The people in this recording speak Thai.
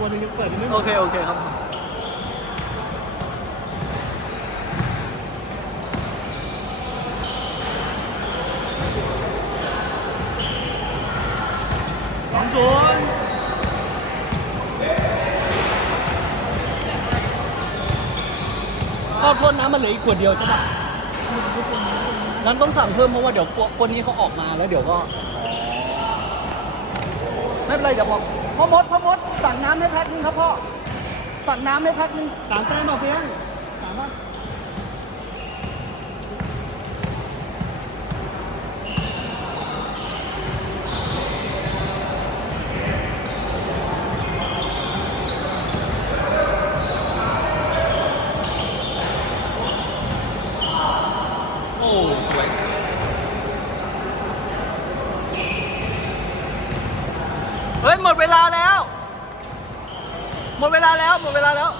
ตัวหนึงยังเปิดยังไม่หมโอดเค โอเคครับ สองศูนย์ก็โทษนะมันเหลืออีกขวดเดียวใช่ปะนั้นต้องสั่งเพิ่มเพราะว่าเดี๋ยวคนนี้เขาออกมาแล้วเดี๋ยวก็ไม่เป็นไรเดี๋ยวบอก พ่อมดพ่อมดสั่งน้ำให้แพ็คนึงครับพ่อ สั่งน้ำให้แพ็คนึงสามแต้มมาเพียงสามว่าโอ้ สวย เฮ้ยหมดเวลาแล้ว หมดเวลาแล้วหมดเวลาแล้ว